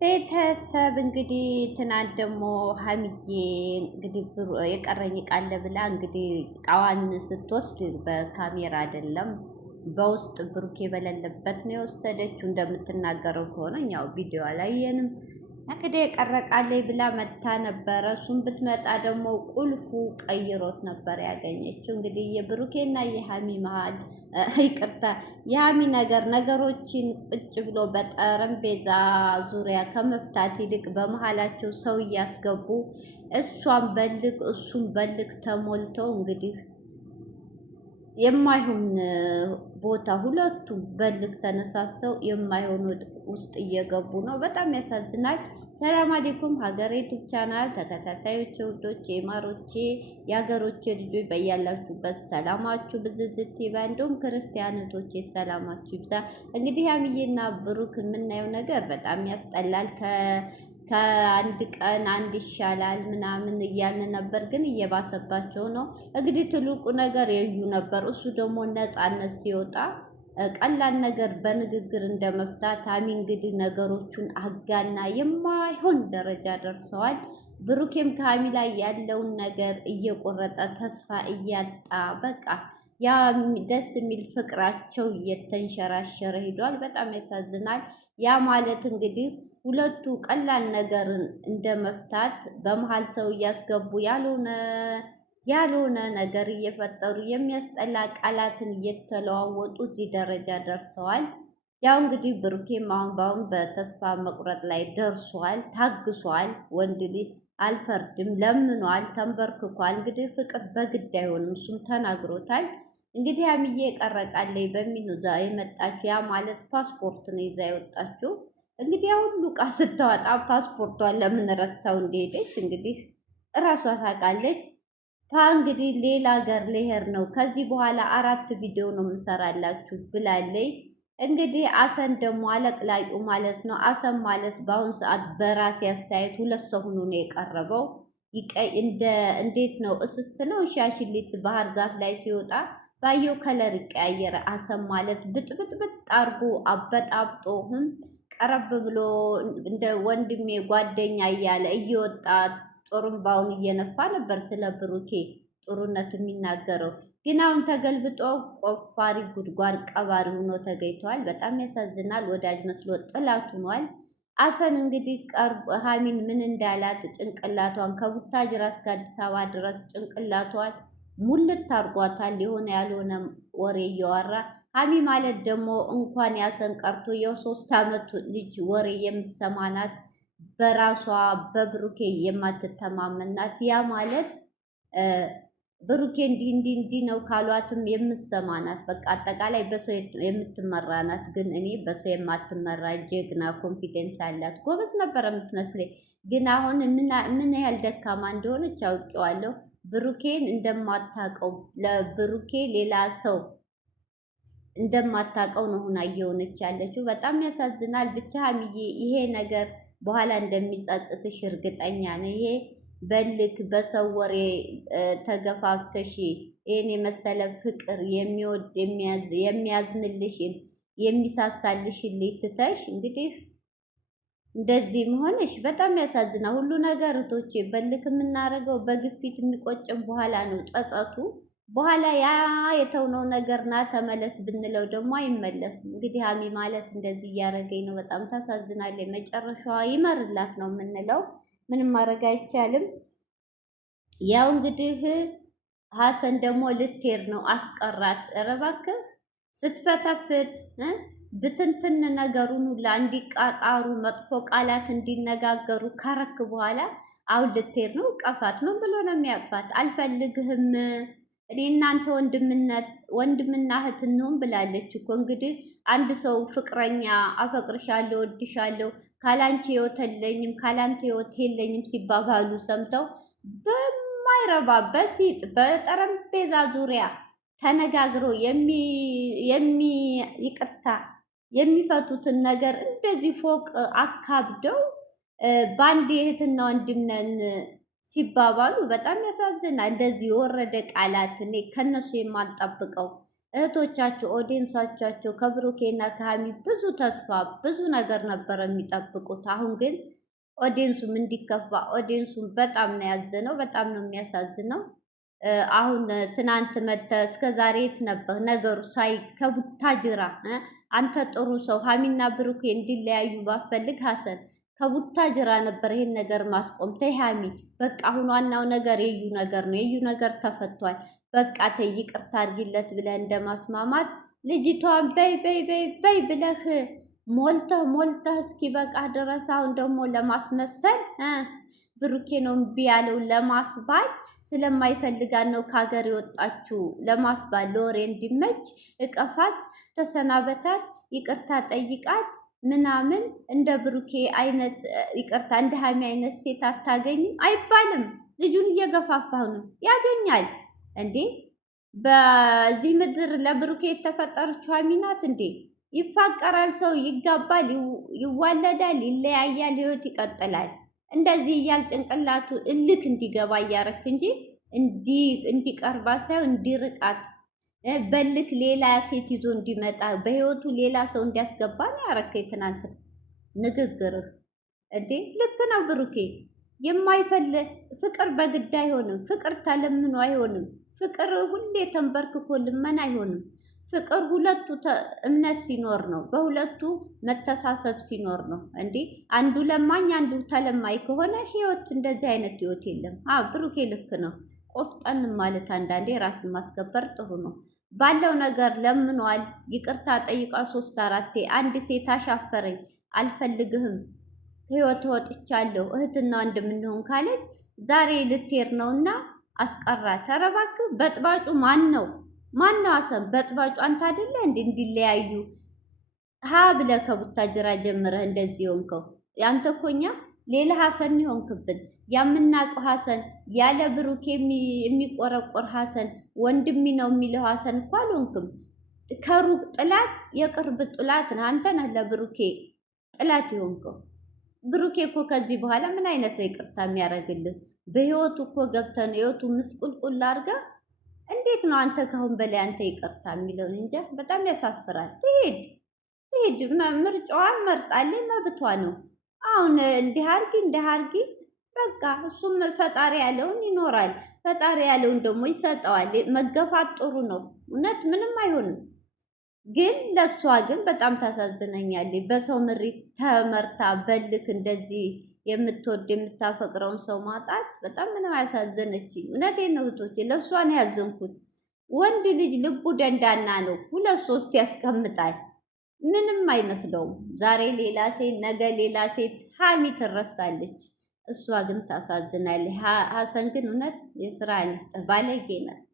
ቤተሰብ እንግዲህ ትናንት ደግሞ ሀሚዬ እንግዲህ የቀረኝ ቃለ ብላ እንግዲህ እቃዋን ስትወስድ በካሜራ አይደለም በውስጥ ብሩኬ በሌለበት ነው የወሰደችው። እንደምትናገረው ከሆነ እኛው ቪዲዮ አላየንም። እንግዲህ የቀረቃለይ ብላ መታ ነበረ። እሱም ብትመጣ ደግሞ ቁልፉ ቀይሮት ነበር ያገኘችው። እንግዲህ የብሩኬና የሀሚ መሀል ይቅርታ የሀሚ ነገሮችን ቁጭ ብሎ በጠረጴዛ ዙሪያ ከመፍታት ይልቅ በመሀላቸው ሰው እያስገቡ እሷን በልክ እሱም በልክ ተሞልተው እንግዲህ የማይሆን ቦታ ሁለቱም በልክ ተነሳስተው የማይሆን ውስጥ እየገቡ ነው። በጣም ያሳዝናል። ሰላም አለይኩም ሀገሬ ዩቲዩብ ቻናል ተከታታዮች ውዶች፣ የማሮቼ የሀገሮቼ ልጆች በያላችሁበት ሰላማችሁ ብዝዝት ይበል። እንዲሁም ክርስቲያኖቶቼ ሰላማችሁ ይብዛ። እንግዲህ ሀሚዬና ብሩክ የምናየው ነገር በጣም ያስጠላል። ከአንድ ቀን አንድ ይሻላል ምናምን እያልን ነበር፣ ግን እየባሰባቸው ነው። እንግዲህ ትልቁ ነገር የዩ ነበር። እሱ ደግሞ ነፃነት ሲወጣ ቀላል ነገር በንግግር እንደመፍታት ሀሚ እንግዲህ ነገሮቹን አጋና የማይሆን ደረጃ ደርሰዋል። ብሩኬም ከሀሚ ላይ ያለውን ነገር እየቆረጠ ተስፋ እያጣ በቃ ያ ደስ የሚል ፍቅራቸው እየተንሸራሸረ ሄዷል። በጣም ያሳዝናል። ያ ማለት እንግዲህ ሁለቱ ቀላል ነገርን እንደ መፍታት በመሀል ሰው እያስገቡ ያልሆነ ነገር እየፈጠሩ የሚያስጠላ ቃላትን እየተለዋወጡ እዚህ ደረጃ ደርሰዋል። ያው እንግዲህ ብሩኬም አሁን በአሁን በተስፋ መቁረጥ ላይ ደርሷል። ታግሷል። ወንድ ልጅ አልፈርድም ለምኗል፣ ተንበርክኳል። እንግዲህ ፍቅር በግድ አይሆንም፣ እሱም ተናግሮታል። እንግዲህ ሀሚዬ ቀረቃለይ በሚል እዛ የመጣችው ያ ማለት ፓስፖርት ነው ይዛ የወጣችው። እንግዲህ ያ ሁሉ ዕቃ ስታወጣ ፓስፖርቷን ለምን ረስታው እንደሄደች እንግዲህ እራሷ ታውቃለች። እንግዲህ ሌላ ሀገር ልሄድ ነው ከዚህ በኋላ 4 ቪዲዮ ነው የምሰራላችሁ ብላለች። እንግዲህ አሰን ደግሞ አለቅላጩ ማለት ነው። አሰን ማለት በአሁኑ ሰዓት በራሴ አስተያየት 2 ሰው ሆኖ ነው የቀረበው። እንዴት ነው እስስት ነው ሻሽሊት ባህር ዛፍ ላይ ሲወጣ ባየው ከለር ይቀያየረ። አሰን ማለት ብጥብጥብጥ አርጎ አበጣብጦህም ቀረብ ብሎ እንደ ወንድሜ ጓደኛ እያለ እየወጣ ጦርምባውን እየነፋ ነበር ስለ ብሩኬ ጥሩነት የሚናገረው። ግን አሁን ተገልብጦ ቆፋሪ ጉድጓድ ቀባሪ ሆኖ ተገኝቷል። በጣም ያሳዝናል። ወዳጅ መስሎ ጥላት ሆኗል። አሰን እንግዲህ ሀሚን ምን እንዳላት ጭንቅላቷን ከቡታጅራ እስከ አዲስ አበባ ድረስ ጭንቅላቷን ሙልት አርጓታል። የሆነ ያልሆነ ወሬ እያወራ ሀሚ ማለት ደግሞ እንኳን ያሰን ቀርቶ የ3 ዓመት ልጅ ወሬ የምትሰማናት በራሷ በብሩኬ የማትተማመናት ያ ማለት ብሩኬ እንዲህ ነው ካሏትም የምትሰማናት በቃ አጠቃላይ በሰው የምትመራናት። ግን እኔ በሰው የማትመራ ጀግና ኮንፊደንስ ያላት ጎበዝ ነበረ የምትመስለኝ። ግን አሁን ምን ያህል ደካማ እንደሆነች አውቄዋለሁ። ብሩኬን እንደማታቀው ለብሩኬ ሌላ ሰው እንደማታቀው ነው ሆና እየሆነች ያለችው። በጣም ያሳዝናል። ብቻ ሀሚዬ ይሄ ነገር በኋላ እንደሚጸጽትሽ እርግጠኛ ነኝ። ይሄ በልክ በሰው ወሬ ተገፋፍተሽ ይሄን የመሰለ ፍቅር የሚወድ የሚያዝንልሽን የሚሳሳልሽን ልትተሽ እንግዲህ እንደዚህ መሆንሽ በጣም ያሳዝናል። ሁሉ ነገር እህቶቼ በልክ የምናደርገው በግፊት የሚቆጭም በኋላ ነው ጸጸቱ። በኋላ ያ የተውነው ነገርና ተመለስ ብንለው ደግሞ አይመለስም። እንግዲህ ሀሚ ማለት እንደዚህ እያደረገኝ ነው። በጣም ታሳዝናለች። መጨረሻዋ ይመርላት ነው የምንለው። ምንም ማድረግ አይቻልም። ያው እንግዲህ ሀሰን ደግሞ ልትሄድ ነው አስቀራት። ኧረ እባክህ ስትፈተፍት ብትንትን ነገሩን ሁላ እንዲቃቃሩ መጥፎ ቃላት እንዲነጋገሩ ካረክ በኋላ አሁን ልትሄድ ነው። እቀፋት። ምን ብሎ ነው የሚያቅፋት? አልፈልግህም እኔ እናንተ ወንድምና እህት እንሁን ብላለች እኮ። እንግዲህ አንድ ሰው ፍቅረኛ አፈቅርሻለሁ፣ ወድሻለሁ፣ ካላንቺ ህይወት የለኝም፣ ካላንተ ህይወት የለኝም ሲባባሉ ሰምተው በማይረባ በሲጥ በጠረጴዛ ዙሪያ ተነጋግረው ይቅርታ የሚፈቱትን ነገር እንደዚህ ፎቅ አካብደው በአንድ እህትና ወንድም ነን ሲባባሉ በጣም ያሳዝናል። እንደዚህ የወረደ ቃላት እኔ ከነሱ የማልጠብቀው። እህቶቻቸው ኦዲየንሶቻቸው ከብሩኬና ከሀሚ ብዙ ተስፋ ብዙ ነገር ነበር የሚጠብቁት። አሁን ግን ኦዲየንሱም እንዲከፋ ኦዲየንሱም በጣም ነው ያዘነው። በጣም ነው የሚያሳዝነው። አሁን ትናንት መተ እስከ ዛሬ የት ነበር ነገሩ? ሳይ ከቡታጅራ አንተ ጥሩ ሰው ሀሚና ብሩኬ እንዲለያዩ ባፈልግ ሀሰን ከቡታጅራ ነበር ይሄን ነገር ማስቆም። ተይ ሀሚ በቃ አሁን ዋናው ነገር የዩ ነገር ነው። የዩ ነገር ተፈቷል። በቃ ተይ ይቅርታ አድርጊለት ብለህ እንደማስማማት ልጅቷን በይ በይ በይ በይ ብለህ ሞልተህ ሞልተህ እስኪ በቃ ድረስ አሁን ደግሞ ለማስመሰል ብሩኬ ነው እምቢ ያለው ለማስባል ስለማይፈልጋት ነው ከሀገር የወጣችው ለማስባል ለወሬ እንዲመች እቀፋት፣ ተሰናበታት፣ ይቅርታ ጠይቃት ምናምን እንደ ብሩኬ አይነት ይቅርታ እንደ ሀሚ አይነት ሴት አታገኝም አይባልም። ልጁን እየገፋፋው ነው ያገኛል እንዴ? በዚህ ምድር ለብሩኬ የተፈጠረችው ሀሚ ናት እንዴ? ይፋቀራል፣ ሰው ይጋባል፣ ይዋለዳል፣ ይለያያል፣ ህይወት ይቀጥላል። እንደዚህ እያል ጭንቅላቱ እልክ እንዲገባ እያረክ እንጂ እንዲቀርባ ሳይሆን እንዲርቃት በልክ ሌላ ሴት ይዞ እንዲመጣ በህይወቱ ሌላ ሰው እንዲያስገባ ነው ያረከ ትናንት ንግግርህ። እንዴ ልክ ነው ብሩኬ። የማይፈልግ ፍቅር በግድ አይሆንም። ፍቅር ተለምኖ አይሆንም። ፍቅር ሁሌ ተንበርክኮ ልመን አይሆንም። ፍቅር ሁለቱ እምነት ሲኖር ነው። በሁለቱ መተሳሰብ ሲኖር ነው። እንዴ አንዱ ለማኝ አንዱ ተለማኝ ከሆነ ህይወት እንደዚህ አይነት ህይወት የለም። ብሩኬ ልክ ነው። ቆፍጠን ማለት አንዳንዴ ራስን ማስከበር ጥሩ ነው። ባለው ነገር ለምኗል። ይቅርታ ጠይቃ 3-4 አንድ ሴት አሻፈረኝ አልፈልግህም ህይወት ወጥቻለሁ እህትና እንደምንሆን ካለች ዛሬ ልትሄድ ነውና አስቀራት። ኧረ እባክህ በጥባጩ ማን ነው? ማን ነው አሰብ? በጥባጩ አንተ አይደለ እንዴ? እንዲለያዩ ሀ ብለህ ከቡታጅራ ጀምረህ እንደዚህ ሆንከው። ያንተ እኮ እኛ ሌላ ሀሰን ይሆንክብን። የምናውቀው ሀሰን ያለ ብሩክ የሚቆረቆር ሀሰን ወንድሜ ነው የሚለው ሀሰን እኮ አልሆንክም። ከሩቅ ጥላት የቅርብ ጥላት ነህ አንተ ነህ ለብሩኬ ጥላት ይሆንከው። ብሩኬ እኮ ከዚህ በኋላ ምን አይነት ነው ይቅርታ የሚያደርግልህ? በህይወቱ እኮ ገብተን ህይወቱ ምስቁልቁል አድርገህ እንዴት ነው አንተ ካሁን በላይ አንተ ይቅርታ የሚለውን እንጃ። በጣም ያሳፍራል። ትሄድ ትሄድ፣ ምርጫዋን መርጣለች፣ መብቷ ነው። አሁን እንዲህ አርጊ በቃ እሱም ፈጣሪ ያለውን ይኖራል። ፈጣሪ ያለውን ደግሞ ይሰጠዋል። መገፋት ጥሩ ነው እውነት ምንም አይሆንም። ግን ለእሷ ግን በጣም ታሳዝነኛለች። በሰው ምሪት ተመርታ በልክ እንደዚህ የምትወድ የምታፈቅረውን ሰው ማጣት በጣም ምነው ያሳዘነችኝ። እውነቴን ነው እህቶቼ፣ ለእሷ ነው ያዘንኩት። ወንድ ልጅ ልቡ ደንዳና ነው። 2-3 ያስቀምጣል፣ ምንም አይመስለውም። ዛሬ ሌላ ሴት ነገ ሌላ ሴት ሀሚ ትረሳለች። እሷ ግን ታሳዝናለች። ሀሰን ግን እውነት የስራ አንስተ ባለጌ ናት።